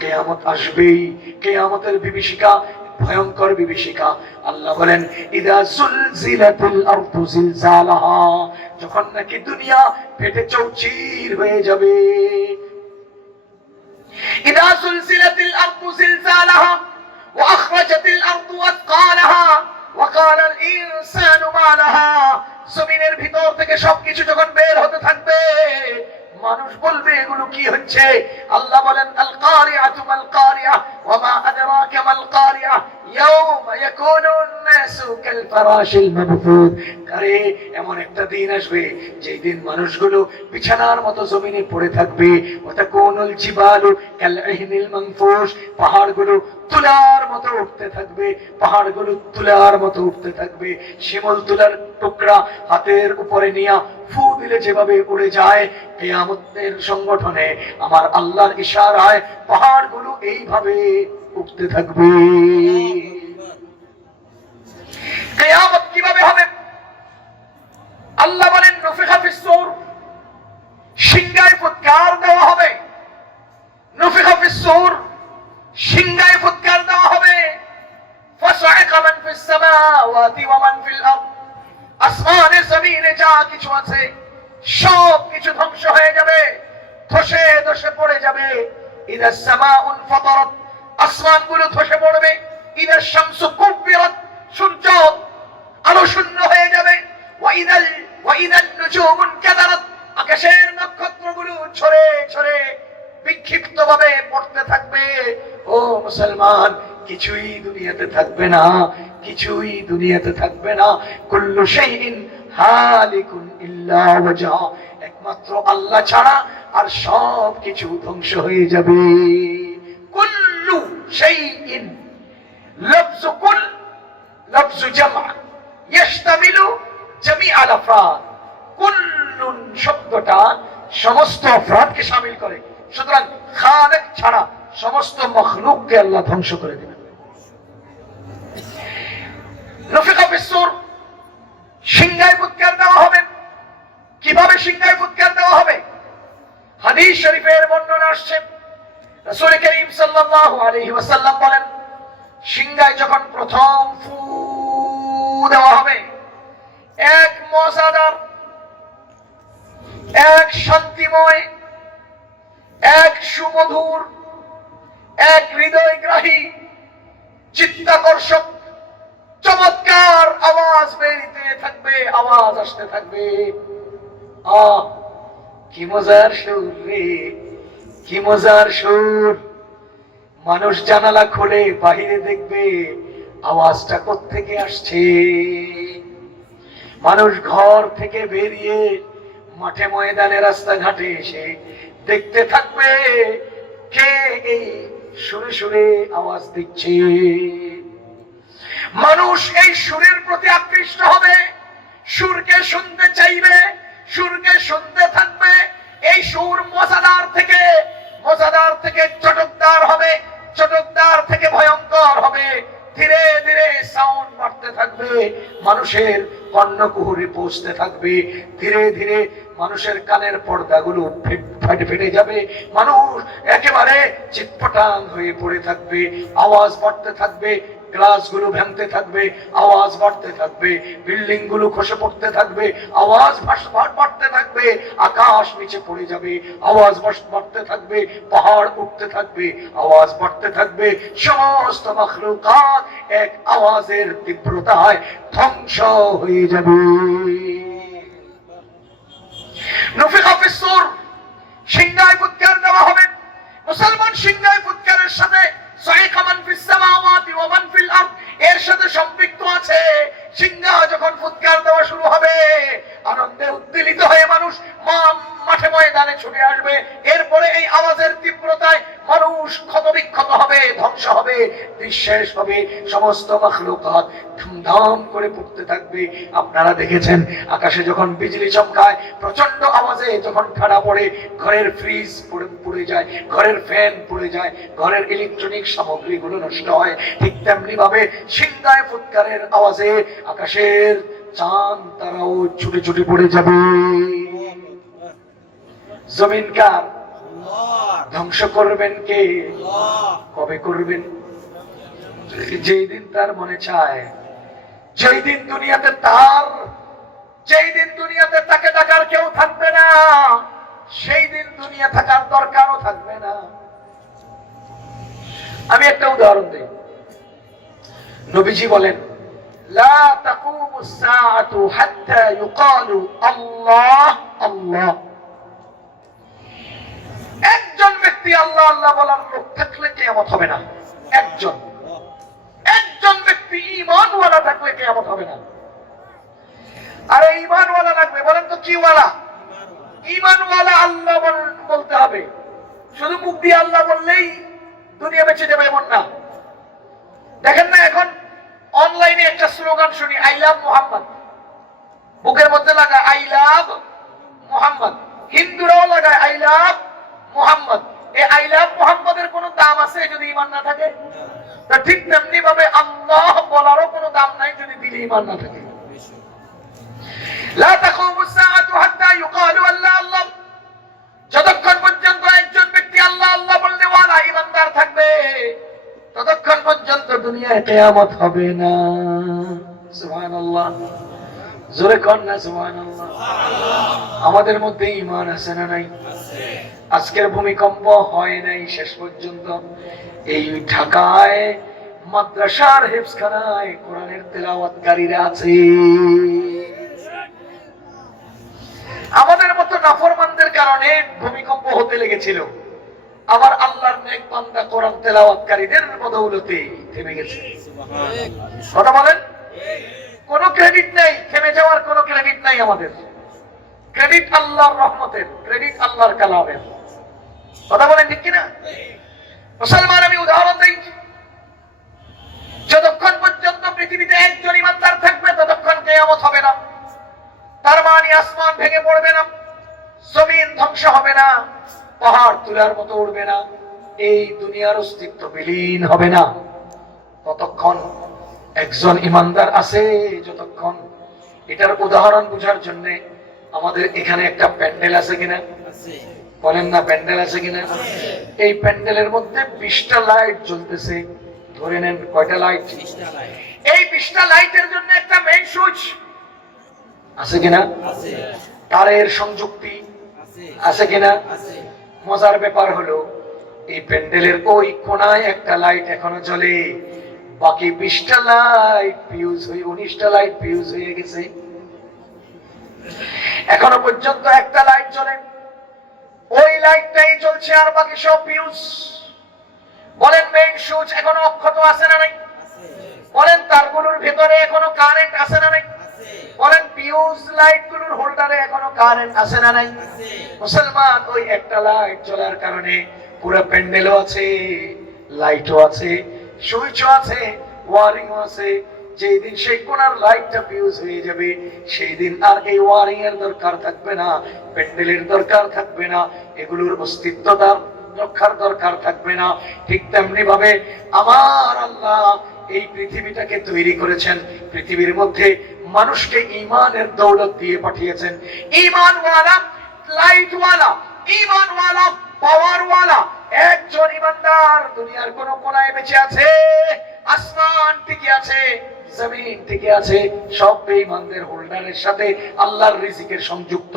কেয়ামত আসবেই। কেয়ামতের বিভীষিকা, ভয়ঙ্কর বিভীষিকা। আল্লাহ বলেন, ইদা জুলজিলাতিল আরদু যখন নাকি দুনিয়া ফেটে চৌচির হয়ে যাবে। ইদা আরদু ওয়া আখরাজাতিল আরদু ওয়া ইনসানু মা লাহা জমিনের ভিতর থেকে সবকিছু যখন বের হতে মানুষ বলবে, এগুলো কি হচ্ছে? আল্লাহ বলেন আল কারিআতু মাল কারিয়া ওয়া মা আদরাকা মাল কারিয়া ইয়াউমা ইয়াকুনু এমন একটা দিন আসবে, যেই দিন মানুষগুলো বিছানার মতো জমিনে পড়ে থাকবে। পাহাড়গুলো তুলার মতো উঠতে থাকবে, পাহাড়গুলো তুলার মতো উঠতে থাকবে। শিমল তুলার টুকরা হাতের উপরে নিয়া ফু দিলে যেভাবে উড়ে যায়, কেয়ামতের সংগঠনে আমার আল্লাহর ইশারায় পাহাড়গুলো এইভাবে উঠতে থাকবে। কেয়ামত কীভাবে হবে? আল্লাহ বলেন নফিখা ফিসুর সিংহায় ফুৎকার দেওয়া হবে। নফিখা ফিসুর সিংহায় ফুৎকার দেওয়া হবে। আসমানে, জমিনে যা কিছু আছে, সব কিছু ধ্বংস হয়ে যাবে। ধসে ধসে পড়ে যাবে। ইদা সামা উন আসমানগুলো ধসে পড়বে। ইদা শামসু কুব্বিরত। সূর্য আলো শূন্য হয়ে যাবে। আকাশের নক্ষত্রগুলো ছড়ে ছড়ে বিক্ষিপ্ত ভাবে পড়তে থাকবে। ও মুসলমান, কিছুই দুনিয়াতে থাকবে না, কিছুই দুনিয়াতে থাকবে না। কুল্লু হালিকুন ইল্লা ওয়াজহা একমাত্র আল্লাহ ছাড়া আর সব কিছু ধ্বংস হয়ে যাবে। কুল্লু শাইইন লফজ কুল লফজ জামা জামিআ আল আফরাদ কুল্লুন শব্দটা সমস্ত করে। সুতরাং খালেক ছাড়া সমস্ত মখলুককে আল্লাহ ধ্বংস করে কীভাবে সিংহায় ফুৎকার দেওয়া হবে? হাদিস শরীফের বর্ণনা আসছে। বলেন, সিংহায় যখন প্রথম ফু দেওয়া হবে। এক মজাদার, এক শান্তিময়, এক সুমধুর, এক হৃদয়গ্রাহী, চিত্তাকর্ষক, চমৎকার আওয়াজ বেরিতে থাকবে, আওয়াজ আসতে থাকবে। আহ কি মজার সুর রে, কি মজার সুর। মানুষ জানালা খুলে বাহিরে দেখবে। আওয়াজটা থেকে আসছে? মানুষ ঘর থেকে বেরিয়ে মাঠে ময়দানে রাস্তাঘাটে এসে দেখতে থাকবে কে এই সুরে সুরে আওয়াজ দিচ্ছে। মানুষ এই সুরের প্রতি আকৃষ্ট হবে। সুরকে শুনতে চাইবে, সুরকে শুনতে থাকবে। এই সুর মজাদার থেকে মজাদার থেকে চটকদার হবে, চটকদার থেকে ভয়ঙ্কর হবে। ধীরে ধীরে সাউন্ড মারতে থাকবে, মানুষের কর্ণকুহুরে পৌঁছতে থাকবে। ধীরে ধীরে মানুষের কানের পর্দাগুলো ফেট- ফেটে যাবে। মানুষ একেবারে চিৎপটাং হয়ে পড়ে থাকবে, আওয়াজ বাড়তে থাকবে গ্লাসগুলো ভাঙতে থাকবে, আওয়াজ বাড়তে থাকবে বিল্ডিংগুলো খসে পড়তে থাকবে, আওয়াজ বাড়তে থাকবে, আকাশ নিচে পড়ে যাবে, আওয়াজ বাড়তে থাকবে, পাহাড় উঠতে থাকবে, আওয়াজ বাড়তে থাকবে, সমস্ত মখলুকাত এক আওয়াজের তীব্রতায় ধ্বংস হয়ে যাবে। নফিকা ফিসসুর সিংহায় ফুৎকার দেওয়া হবে। মুসলমান সিংহায় ফুৎকারের সাথে সাইকা মান ফিস সামাওয়াতি ওয়া মান এর সাথে সম্পৃক্ত আছে। সিংহা যখন ফুৎকার দেওয়া শুরু হবে, আনন্দে উদ্বেলিত হয়ে মানুষ মাঠে ময়দানে ছুটে আসবে। এরপরে এই আওয়াজের তীব্রতায় মানুষ ক্ষতবিক্ষত হবে ধ্বংস হবে নিঃশেষ হবে সমস্ত মখলুকাত ধুমধাম করে পড়তে থাকবে। আপনারা দেখেছেন আকাশে যখন বিজলি চমকায় প্রচণ্ড আওয়াজে যখন ঠাড়া পড়ে ঘরের ফ্রিজ পুড়ে যায় ঘরের ফ্যান পুড়ে যায় ঘরের ইলেকট্রনিক সামগ্রীগুলো নষ্ট হয়। ঠিক তেমনি ভাবে সিংহায় ফুৎকারের আওয়াজে আকাশের চাঁদ তারাও ছুটে ছুটে পড়ে যাবে। জমিন কার ধ্বংস করবেন কে? কবে করবেন? যেই দিন তার মনে চায় যেই দিন দুনিয়াতে তার যেই দিন দুনিয়াতে তাকে ডাকার কেউ থাকবে না সেই দিন দুনিয়া থাকার দরকারও থাকবে না। আমি একটা উদাহরণ দিই। নবীজি বলেন লা হাত্তা ইউকালু আল্লাহ আল্লাহ। একজন ব্যক্তি আল্লাহ আল্লাহ বলার লোক থাকলে কেয়ামত হবে না। একজন। একজন ব্যক্তি ইমানওয়ালা থাকলে কেয়ামত হবে না। আরে ইমানওয়ালা লাগবে, বলেন তো কি ওয়ালা ইমানওয়ালা আল্লাহ বলতে হবে। শুধু মুখ দিয়ে আল্লাহ বললেই দুনিয়া বেঁচে যাবে এমন না। দেখেন না এখন অনলাইনে একটা স্লোগান শুনি আই লাভ মোহাম্মদ বুকের মধ্যে লাগা আই লাভ মোহাম্মদ হিন্দুরাও লাগায় আই লাভ মোহাম্মদ। এই আই লাভ মোহাম্মদের কোনো দাম আছে যদি ইমান না থাকে? তা ঠিক তেমনি ভাবে আল্লাহ বলারও কোনো দাম নাই যদি দিলে ইমান না থাকে। লা তাকুমু সাআতু হাত্তা ইউকালু আল্লাহ আল্লাহ। যতক্ষণ পর্যন্ত একজন ব্যক্তি আল্লাহ আল্লাহ বলতে ওয়ালা ইমানদার থাকবে, ততক্ষণ পর্যন্ত দুনিয়ায় কেয়ামত হবে না। সুবহানাল্লাহ। জোরে কর না সুবহানাল্লাহ। আমাদের মধ্যে ইমান আছে না নাই? আজকের ভূমিকম্প হয় নাই শেষ পর্যন্ত। এই ঢাকায় মাদ্রাসার হেফসখানায় কোরআনের তেলাওয়াতকারীরা আছে। আমাদের মতো নাফরমানদের কারণে ভূমিকম্প হতে লেগেছিল। আবার আল্লাহর নেক বান্দা কোরআন তেলাওয়াতকারীদের বদৌলতে থেমে গেছে। কথা বলেন? কোন ক্রেডিট নেই, থেমে যাওয়ার কোন ক্রেডিট নাই আমাদের। ক্রেডিট আল্লাহর রহমতের ক্রেডিট আল্লাহর কালামের। কথা বলেন ঠিক কিনা? মুসলমান, আমি উদাহরণ দিই। যতক্ষণ পর্যন্ত পৃথিবীতে একজন ইমানদার থাকবে, ততক্ষণ কেয়ামত হবে না। তার মানে আসমান ভেঙে পড়বে না, জমিন ধ্বংস হবে না, পাহাড় তুলার মতো উঠবে না, এই দুনিয়ার অস্তিত্ব বিলীন হবে না। ততক্ষণ একজন ইমানদার আছে যতক্ষণ এটার উদাহরণ বোঝার জন্য আমাদের এখানে একটা প্যান্ডেল আছে কিনা? বলেন না প্যান্ডেল আছে কিনা? এই প্যান্ডেলের মধ্যে বিশটা লাইট জ্বলতেছে। ধরে নেন কয়টা লাইট? এই বিশটা লাইটের জন্য একটা মেইন সুইচ আছে কিনা? তারের সংযুক্তি আছে। কিনা? মজার ব্যাপার হলো এই প্যান্ডেলের ওই কোনায় একটা লাইট এখনও জ্বলে। বাকি বিশটা লাইট ফিউজ হয়ে, উনিশটা লাইট ফিউজ হয়ে গেছে। এখনও পর্যন্ত একটা লাইট জ্বলে। ওই লাইটটাই জ্বলছে আর বাকি সব ফিউজ বলেন মেইন সুইচ এখনও অক্ষত আছে না নাই? বলেন তারগুলোর ভেতরে এখনও কারেন্ট আছে না নাই? বলেন পিউজ লাইটগুলোর হোল্ডারে এখনও কারেন্ট আছে না নাই? মুসলমান, ওই একটা লাইট জ্বলার কারণে পুরো প্যান্ডেলও আছে লাইটও আছে সুইচও আছে ওয়ারিংও আছে, যেই দিন সেই কোনার লাইটটা ফিউজ হয়ে যাবে, সেই দিন আর এই ওয়ারিং এর দরকার থাকবে না, প্যান্ডেলের দরকার থাকবে না, এগুলোর অস্তিত্ব তার রক্ষার দরকার থাকবে না। ঠিক তেমনি ভাবে আমার আল্লাহ এই পৃথিবীটাকে তৈরি করেছেন, পৃথিবীর মধ্যে মানুষকে ইমানের দৌলত দিয়ে পাঠিয়েছেন। ইমানওয়ালা লাইটওয়ালা ইমানওয়ালা পাওয়ারওয়ালা একজন ইমানদার দুনিয়ার কোন কোনায় বেঁচে আছে, আসমান টিকে আছে, জমিন টিকে আছে, সব বেঈমানদের হোল্ডারের সাথে আল্লাহর রিজিকের সংযুক্ত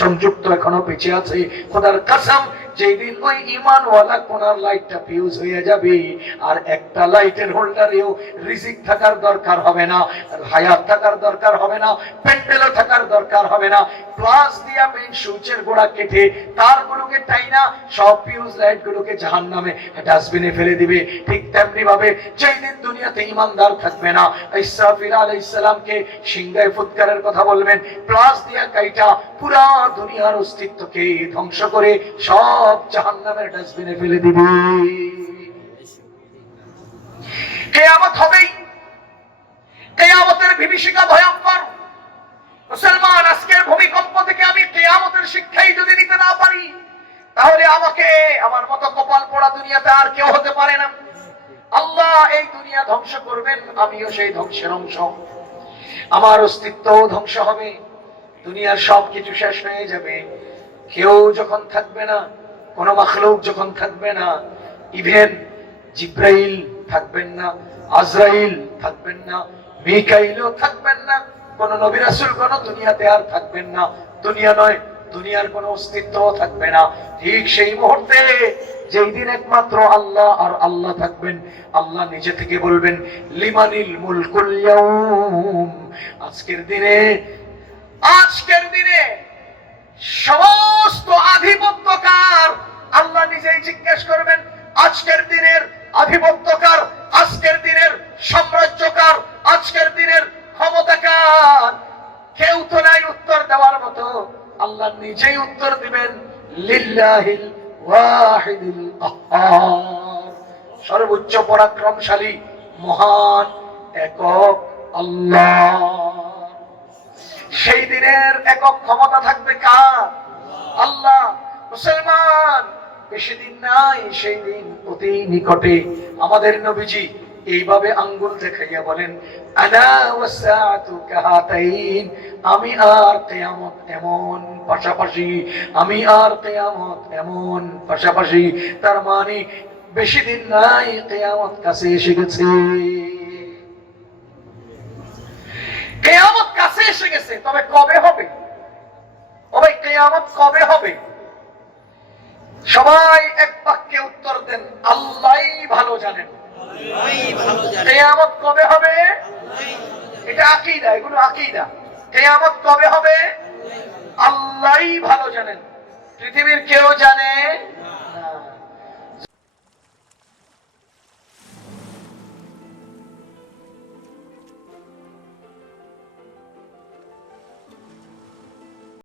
সংযুক্ত এখনও বেঁচে আছে। খোদার কাসাম যেদিন ওই ইমানওয়ালা কোনার লাইটটা ফিউজ হয়ে যাবে, আর একটা লাইটের হোল্ডারেও রিজিক থাকার দরকার হবে না, হায়াত থাকার দরকার হবে না, প্যান্ডেলও থাকার দরকার হবে না। প্লাস দিয়া মেইন সুইচের গোড়া কেটে তারগুলোকে টাইনা, সব ফিউজ লাইট গুলোকে জাহান নামে ডাস্টবিনে ফেলে দিবে। ঠিক তেমনি ভাবে যেই দিন দুনিয়াতে ইমানদার থাকবে না, ইসরাফিল আলাইহিস সালামকে সিংহায় ফুৎকারের কথা বলবেন। প্লাস দিয়া কাইটা পুরা দুনিয়ার অস্তিত্বকে ধ্বংস করে সব জাহান্নামের ডাস্টবিনে ফেলে দিবে। কেয়ামত হবেই। কেয়ামতের বিভীষিকা ভয়ঙ্কর। মুসলমান, আজকের ভূমিকম্প থেকে আমি কেয়ামতের শিক্ষাই যদি নিতে না পারি, তাহলে আমাকে, আমার মতো কপাল পড়া দুনিয়াতে আর কেউ হতে পারে না। আল্লাহ এই দুনিয়া ধ্বংস করবেন, আমিও সেই ধ্বংসের অংশ। আমার অস্তিত্ব ধ্বংস হবে। দুনিয়ার সব কিছু শেষ হয়ে যাবে। কেউ যখন থাকবে না কোন মাখলুক যখন থাকবে না ইভেন জিব্রাইল থাকবেন না, আজরাইল থাকবেন না, মিকাইলও থাকবেন না, কোন নবী কোন দুনিয়াতে আর থাকবেন না। দুনিয়া নয়, দুনিয়ার কোনো অস্তিত্ব থাকবে না। ঠিক সেই মুহূর্তে যেই দিন একমাত্র আল্লাহ আর আল্লাহ থাকবেন, আল্লাহ নিজে থেকে বলবেন, লিমানিল মুলকুল আজকের দিনে আজকের দিনে সমস্ত নিজেই জিজ্ঞেস করবেন, আজকের দিনের আধিপত্যকার আজকের দিনের সাম্রাজ্যকার আজকের দিনের ক্ষমতাকার কেউ তো নাই উত্তর দেওয়ার মতো। আল্লাহ নিজেই উত্তর দিবেন, লিল্লাহিল ওয়াহিদিল সর্বোচ্চ পরাক্রমশালী, মহান, একক আল্লাহ। সেই দিনের একক ক্ষমতা থাকবে কার? আল্লাহ, মুসলমান। বেশি দিন নাই, সেই দিন অতি নিকটে আমাদের নবীজি এইভাবে আঙ্গুল দেখাইয়া বলেন আমি আর কিয়ামত এমন পাশাপাশি, আমি আর কিয়ামত এমন পাশাপাশি, তার মানে বেশি দিন নাই, কেয়ামত কাছে এসে গেছে। কেয়ামত কাছে এসে গেছে, তবে কবে হবে? তবে কেয়ামত কবে হবে? সবাই এক বাক্যে উত্তর দেন আল্লাহ ভালো জানেন। কেয়ামত কবে হবে? এটা আকিদা এগুলো আকিদা। কেয়ামত কবে হবে? আল্লাহ ভালো জানেন। পৃথিবীর কেউ জানে না।